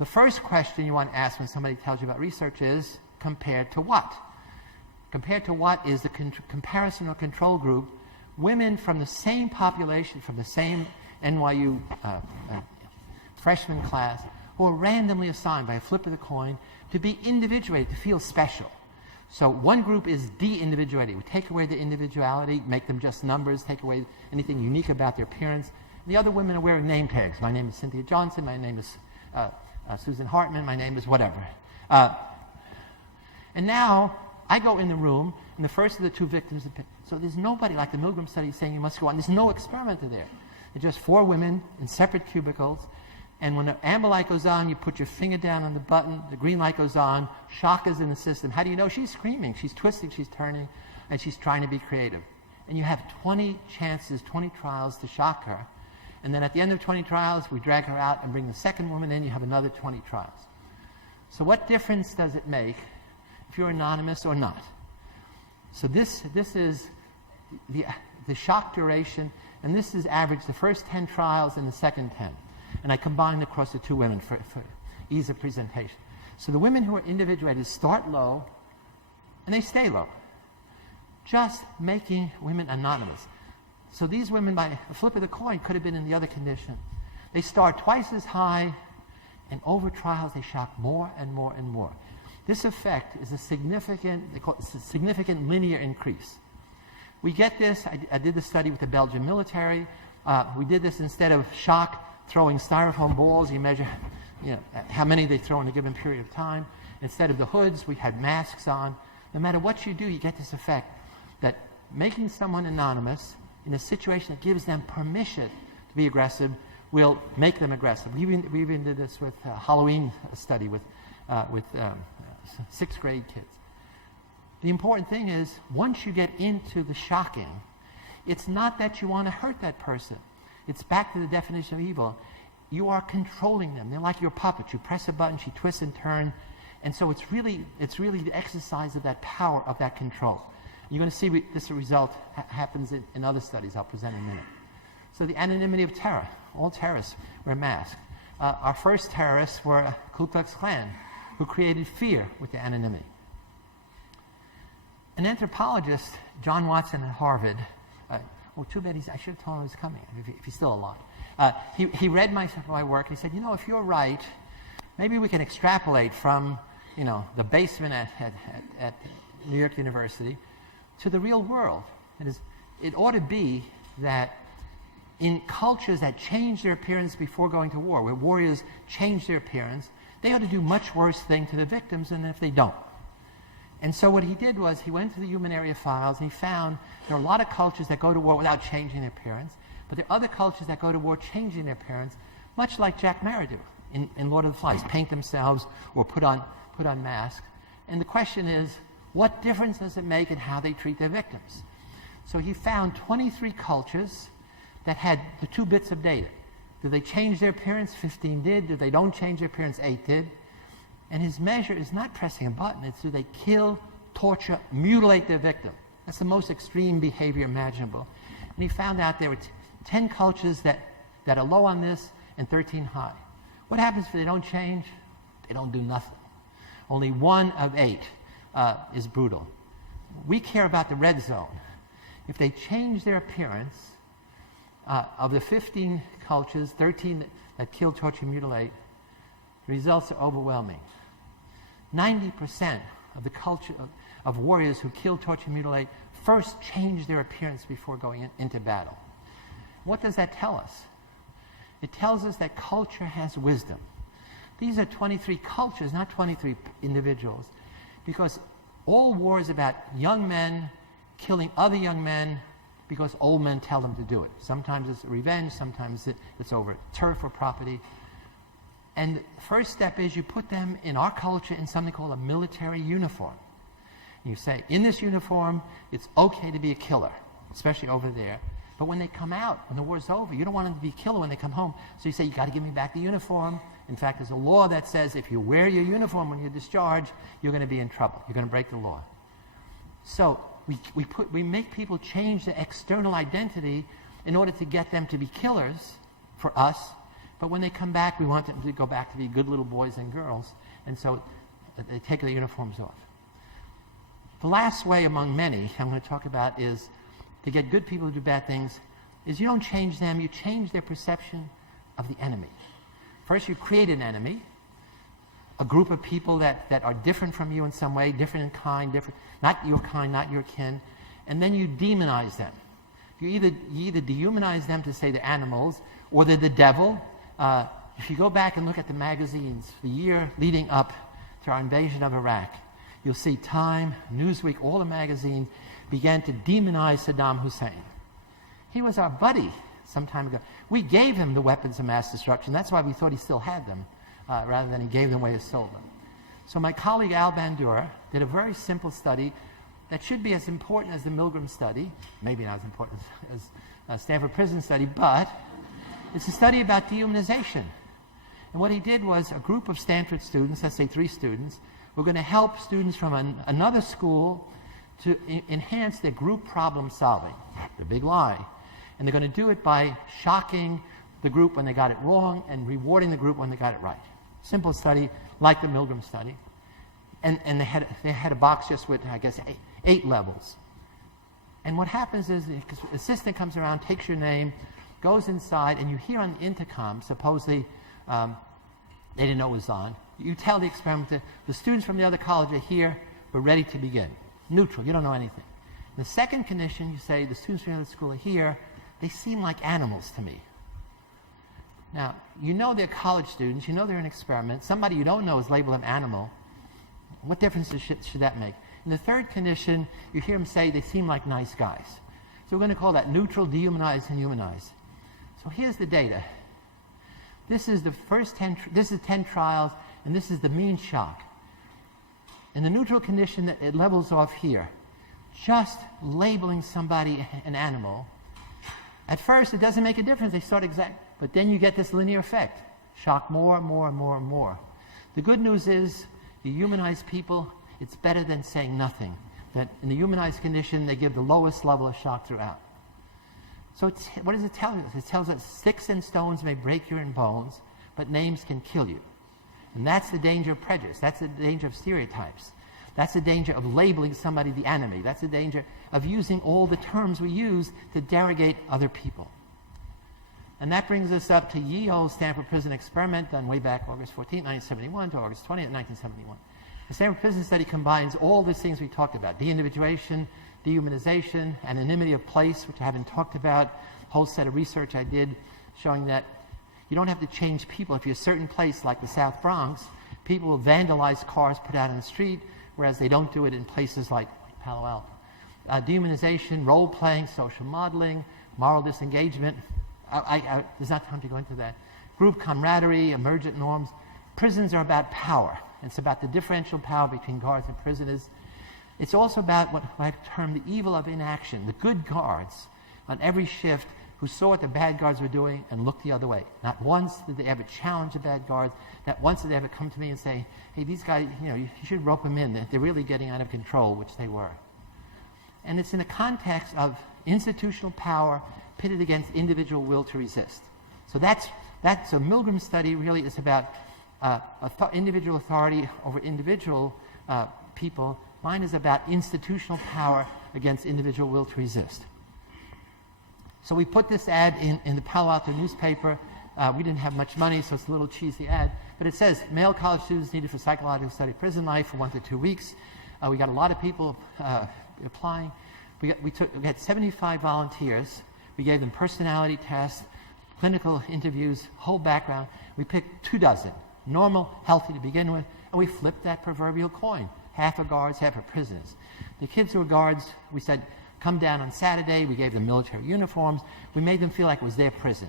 The first question you want to ask when somebody tells you about research is, compared to what? Compared to what is the comparison or control group? Women from the same population, from the same NYU freshman class, who are randomly assigned by a flip of the coin to be individuated, to feel special. So one group is de-individuated. We take away the individuality, make them just numbers, take away anything unique about their appearance. The other women are wearing name tags. My name is Cynthia Johnson, my name is Susan Hartman, my name is whatever. And now I go in the room, and the first of the two victims, so there's nobody like the Milgram study saying you must go on. There's no experimenter there. It's just 4 women in separate cubicles, and when the amber light goes on, you put your finger down on the button, the green light goes on, shock is in the system. How do you know? She's screaming, she's twisting, she's turning, and she's trying to be creative. And you have 20 chances, 20 trials to shock her. And then at the end of 20 trials, we drag her out and bring the second woman in, you have another 20 trials. So what difference does it make if you're anonymous or not? So this is the shock duration, and this is average the first 10 trials and the second 10. And I combined across the 2 women for ease of presentation. So the women who are individuated start low, and they stay low, just making women anonymous. So these women, by a flip of the coin, could have been in the other condition. They start twice as high, and over trials they shock more and more and more. This effect is a significant, they call it a significant linear increase. We get this, I did the study with the Belgian military. We did this instead of shock, throwing styrofoam balls. You measure how many they throw in a given period of time. Instead of the hoods, we had masks on. No matter what you do, you get this effect that making someone anonymous in a situation that gives them permission to be aggressive will make them aggressive. We even did this with a Halloween study with 6th grade kids. The important thing is, once you get into the shocking, it's not that you want to hurt that person. It's back to the definition of evil. You are controlling them. They're like your puppets. You press a button, she twists and turns. And so it's really the exercise of that power, of that control. You're going to see this result happens in other studies I'll present in a minute. So the anonymity of terror. All terrorists wear masks. Our first terrorists were Ku Klux Klan, who created fear with the anonymity. An anthropologist, John Watson at Harvard, too bad I should have told him he was coming, if he's still alive. He read my work, and he said, if you're right, maybe we can extrapolate from, the basement at New York University to the real world. It ought to be that in cultures that change their appearance before going to war, where warriors change their appearance, they ought to do much worse thing to the victims than if they don't. And so what he did was he went to the human area files, and he found there are a lot of cultures that go to war without changing their appearance, but there are other cultures that go to war changing their appearance, much like Jack Merridew in Lord of the Flies, paint themselves or put on masks. And the question is, what difference does it make in how they treat their victims? So he found 23 cultures that had the 2 bits of data. Do they change their appearance? 15 did. Do they don't change their appearance? 8 did. And his measure is not pressing a button. It's do they kill, torture, mutilate their victim. That's the most extreme behavior imaginable. And he found out there were 10 cultures that are low on this and 13 high. What happens if they don't change? They don't do nothing. Only 1 of 8 is brutal. We care about the red zone. If they change their appearance, of the 15 cultures, 13 that kill, torture, mutilate, the results are overwhelming. 90% of the culture of warriors who kill, torture, mutilate first change their appearance before going into battle. What does that tell us? It tells us that culture has wisdom. These are 23 cultures, not 23 individuals, because all war is about young men killing other young men because old men tell them to do it. Sometimes it's revenge, sometimes it's over turf or property. And the first step is you put them in our culture in something called a military uniform. You say, in this uniform, it's okay to be a killer, especially over there. But when they come out, when the war's over, you don't want them to be a killer when they come home. So you say, you got to give me back the uniform. In fact, there's a law that says if you wear your uniform when you're discharged, you're going to be in trouble. You're going to break the law. So we make people change their external identity in order to get them to be killers for us, But when they come back, we want them to go back to be good little boys and girls, and so they take their uniforms off. The last way among many I'm going to talk about is to get good people to do bad things is you don't change them, you change their perception of the enemy. First, you create an enemy, a group of people that are different from you in some way, different in kind, not your kind, not your kin, and then you demonize them. You either dehumanize them to say they're animals, or they're the devil. If you go back and look at the magazines, the year leading up to our invasion of Iraq, you'll see Time, Newsweek, all the magazines began to demonize Saddam Hussein. He was our buddy some time ago. We gave him the weapons of mass destruction. That's why we thought he still had them, rather than he gave them away or sold them. So my colleague Al Bandura did a very simple study that should be as important as the Milgram study, maybe not as important as Stanford Prison study, but it's a study about dehumanization. And what he did was a group of Stanford students, let's say 3 students, were going to help students from another school to enhance their group problem solving, the big lie. And they're going to do it by shocking the group when they got it wrong and rewarding the group when they got it right. Simple study, like the Milgram study. And they had a box just with, I guess, 8 levels. And what happens is the assistant comes around, takes your name, goes inside, and you hear on the intercom, supposedly they didn't know it was on, you tell the experimenter, the students from the other college are here, we're ready to begin. Neutral, you don't know anything. In the second condition, you say, the students from the other school are here, they seem like animals to me. Now, you know they're college students, you know they're an experiment, somebody you don't know is labeled an animal. What difference should that make? In the third condition, you hear them say they seem like nice guys. So we're going to call that neutral, dehumanize, and humanize. So here's the data. This is the first 10, this is 10 trials, and this is the mean shock. In the neutral condition, it levels off here. Just labeling somebody an animal, at first it doesn't make a difference, they start but then you get this linear effect. Shock more and more and more and more. The good news is, you humanize people, it's better than saying nothing. That in the humanized condition, they give the lowest level of shock throughout. So what does it tell us? It tells us sticks and stones may break your bones, but names can kill you. And that's the danger of prejudice. That's the danger of stereotypes. That's the danger of labeling somebody the enemy. That's the danger of using all the terms we use to derogate other people. And that brings us up to ye olde Stanford Prison experiment done way back August 14, 1971 to August 20, 1971. The Stanford Prison study combines all these things we talked about: de-individuation, dehumanization, anonymity of place, which I haven't talked about, a whole set of research I did showing that you don't have to change people. If you're a certain place like the South Bronx, people will vandalize cars put out in the street, whereas they don't do it in places like Palo Alto. Dehumanization, role-playing, social modeling, moral disengagement. There's not time to go into that. Group camaraderie, emergent norms. Prisons are about power. It's about the differential power between guards and prisoners. It's also about what I term the evil of inaction, the good guards on every shift who saw what the bad guards were doing and looked the other way. Not once did they ever challenge the bad guards. Not once did they ever come to me and say, hey, these guys, you should rope them in. They're really getting out of control, which they were. And it's in the context of institutional power pitted against individual will to resist. So that's a Milgram study really is about individual authority over individual people. Mine is about institutional power against individual will to resist. So we put this ad in the Palo Alto newspaper. We didn't have much money, so it's a little cheesy ad. But it says, male college students needed for psychological study prison life for 1 to 2 weeks. We got a lot of people applying. We had 75 volunteers. We gave them personality tests, clinical interviews, whole background. We picked 24, normal, healthy to begin with, and we flipped that proverbial coin. Half are guards, half are prisoners. The kids who were guards, we said, come down on Saturday. We gave them military uniforms. We made them feel like it was their prison.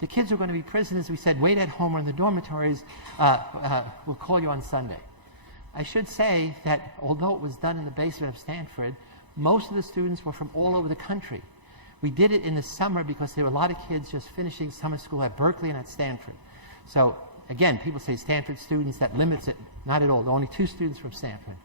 The kids who were going to be prisoners, we said, wait at home or in the dormitories. We'll call you on Sunday. I should say that although it was done in the basement of Stanford, most of the students were from all over the country. We did it in the summer because there were a lot of kids just finishing summer school at Berkeley and at Stanford. So again, people say Stanford students, that limits it. Not at all. There are only 2 students from Stanford.